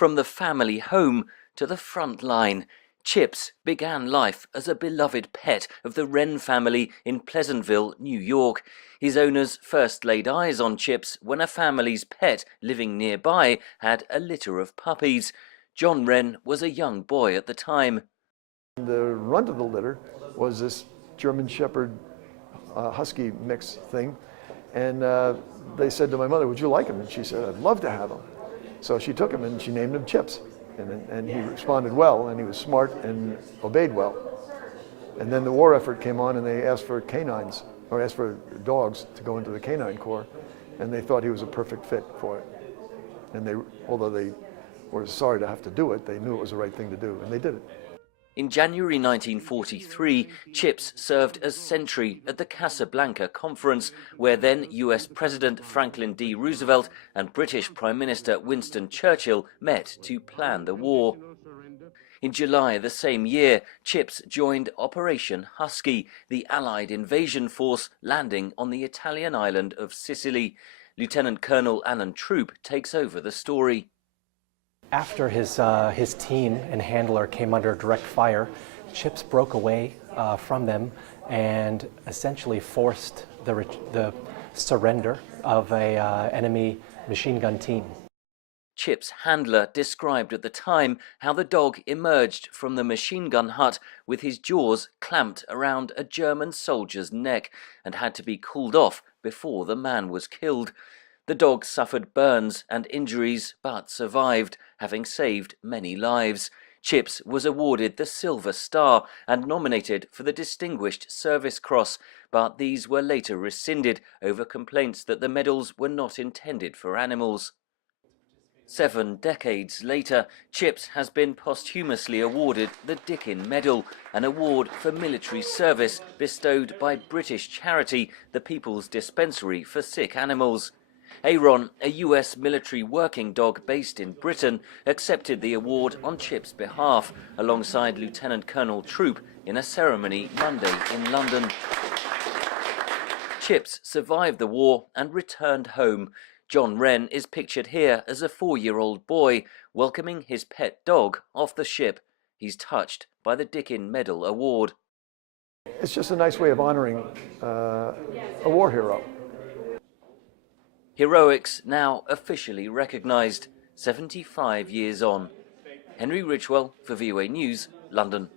From the family home to the front line, Chips began life as a beloved pet of the Wren family in Pleasantville, New York. His owners first laid eyes on Chips when a family's pet living nearby had a litter of puppies. John Wren was a young boy at the time. The runt of the litter was this German Shepherd Husky mix thing, and they said to my mother, "Would you like him?" And she said, "I'd love to have him." So she took him and she named him Chips, and he responded well, and he was smart and obeyed well. And then the war effort came on, and they asked for canines, or asked for dogs to go into the canine corps, and they thought he was a perfect fit for it. And although they were sorry to have to do it, they knew it was the right thing to do, and they did it. In January 1943, Chips served as sentry at the Casablanca Conference, where then US President Franklin D. Roosevelt and British Prime Minister Winston Churchill met to plan the war. In July the same year, Chips joined Operation Husky, the Allied invasion force landing on the Italian island of Sicily. Lieutenant Colonel Alan Troop takes over the story. After his team and handler came under direct fire, Chips broke away from them and essentially forced the surrender of a enemy machine gun team. Chips' handler described at the time how the dog emerged from the machine gun hut with his jaws clamped around a German soldier's neck and had to be cooled off before the man was killed. The dog suffered burns and injuries but survived, having saved many lives. Chips was awarded the Silver Star and nominated for the Distinguished Service Cross, but these were later rescinded over complaints that the medals were not intended for animals. 7 decades later, Chips has been posthumously awarded the Dickin Medal, an award for military service bestowed by British charity, the People's Dispensary for Sick Animals. Aaron, a US military working dog based in Britain, accepted the award on Chips' behalf, alongside Lieutenant Colonel Troop, in a ceremony Monday in London. Chips survived the war and returned home. John Wren is pictured here as a 4-year-old boy welcoming his pet dog off the ship. He's touched by the Dickin Medal award. It's just a nice way of honoring a war hero. Heroics now officially recognised, 75 years on. Henry Richwell for VOA News, London.